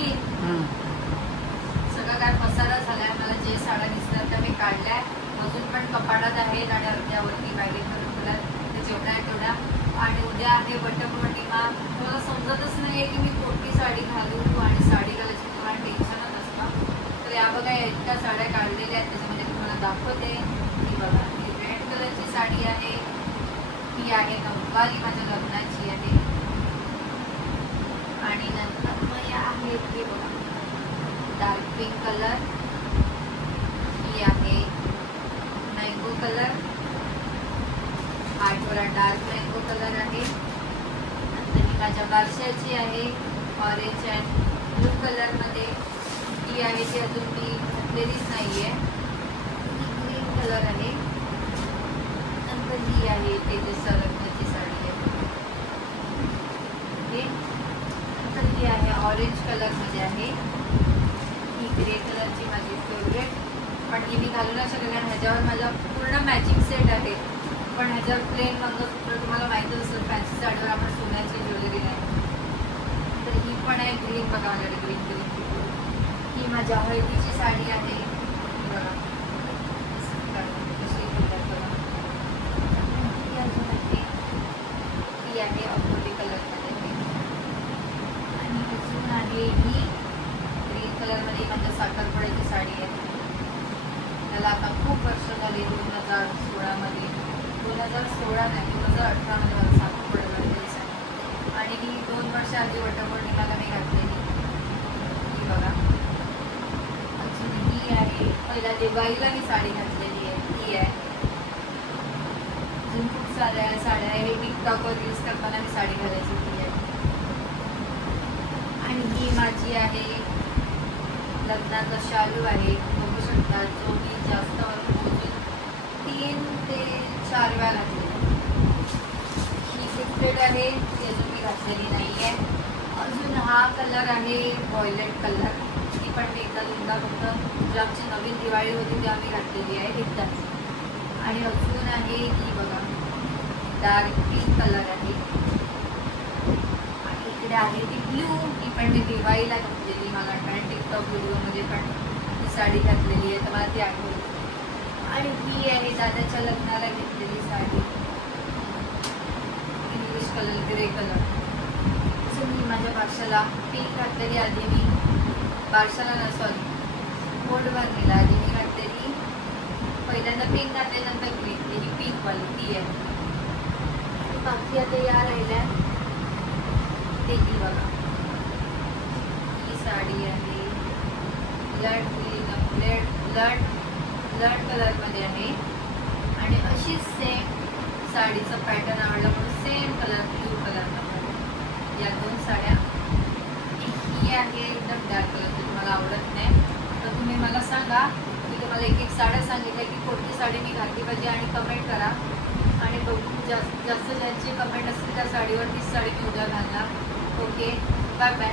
की सगळं काय पसारा झालाय. मला जे साड्या दिसतात त्या मी काढल्या, अजून पण कपाटात आहेत आणि अर्ध्यावरती बॅगेत करून तुला जेवढ्या आहे तेवढ्या. आणि उद्या आहे वटपौर्णिमा. मला समजतच नाहीये की मी कोणती साडी घालू आणि साडी घालायची मला टेन्शनच असतं. तर या बघा या इतक्या साड्या काढलेल्या आहेत, त्याच्यामध्ये तुम्हाला दाखवते. ही बघा ही रेड कलरची साडी आहे, ही आहे नऊवारी माझ्या लग्नाची आहे. आणि नंतर मग या आहेत हे बघा डार्क पिंक कलर, ही आहे मँगो कलर, हा थोडा डार्क मँगो कलर आहे. नंतर ही माझ्या बारशाची आहे ऑरेंज अँड ब्लू कलर मध्ये. ही आहे ती अजून मी घातलेलीच नाहीये, ही ग्रीन कलर आहे. नंतर ही आहे तेजस लग्नाची साडी आहे. नंतर ही आहे ऑरेंज कलर मध्ये आहे. ही ग्रे कलरची माझी फेवरेट, पण ही मी घालू नाही शकत कारण ह्याच्यावर माझा पूर्ण मॅचिंग सेट आहे. पण ह्याच्यावर प्लेन मंगळसूत्र तुम्हाला माहितीच असेल, फॅन्सी साडीवर आपण सोन्याची ज्वेलरी नाही. तर ही पण आहे ग्रीन, बघा माझ्याकडे ग्रीन ग्रीन. ही माझ्या हळदीची साडी आहे, बघा कशी बघा. ही आहे अकोली कलर मध्ये. आणि अजून आहे ही ग्रीन कलर मध्ये माझ्या साखरपुड्याची साडी आहे. त्याला आता खूप वर्ष झाली, 2016 मध्ये, 2016 नाही 2018 मध्ये मला साखरपुडा झालेली साडी. आणि ही 2 वर्ष आधी वटपौर्णिमेला मी घातलेली. ही बघा. अजून ही आहे पहिल्या दिवाळीला मी साडी घातलेली आहे, ही आहे. अजून खूप साऱ्या साड्या आहे, टिकटॉकवर रील्स करताना मी साडी घालायची ती आहे. आणि ही माझी आहे लग्नाचा शालू आहे, बघू शकता, जो मी जास्त 3 ते 4 वेळा घातलेला. ही गिफ्टेड आहे, ती अजून मी घातलेली नाही आहे. अजून हा कलर आहे व्हायलेट कलर, ती पण मी एकदा दोनदा फक्त जी आमची नवीन दिवाळी होती तेव्हा मी घातलेली आहे एकदाच. आणि अजून आहे ही बघा डार्क पिंक कलर आहे. आणि इकडे आहे ती ब्लू, ती पण मी दिवाळीला घातलेली. मला कारण टिकटॉक व्हिडिओमध्ये पण ती साडी घातलेली आहे तर मला ती आठवली. आणि ही आहे दादाच्या लग्नाला घेतलेली sari, English colour grey colour. तसं मी माझ्या बारशाला पिंक घातलेली आधी, मी बारशाला ना सॉरी पोटभरणीला आधी मी घातलेली. पहिल्यांदा पिंक घातल्यानंतर ग्रीन, ही पिंकवाली ती आहे. बाकी आता या राहिल्या ते ही बघा, ही साडी आहे ब्लड ग्रीन ब्लड कलर मध्ये आहे. आणि अशीच सेम साडीचं पॅटर्न आवडलं म्हणून सेम कलर ब्लू कलर मध्ये या 2 साड्या. ही आहे एकदम डार्क कलर, तुम्हाला आवडत नाही तर तुम्ही मला सांगा. मी तुम्हाला एक एक साड्या सांगितल्या की कोणती साडी मी घातली पाहिजे आणि कमेंट करा. आणि बघू जास्त ज्यांची कमेंट असतील त्या साडीवर तीच साडी मी उद्या घालणार. Okay, bye bye.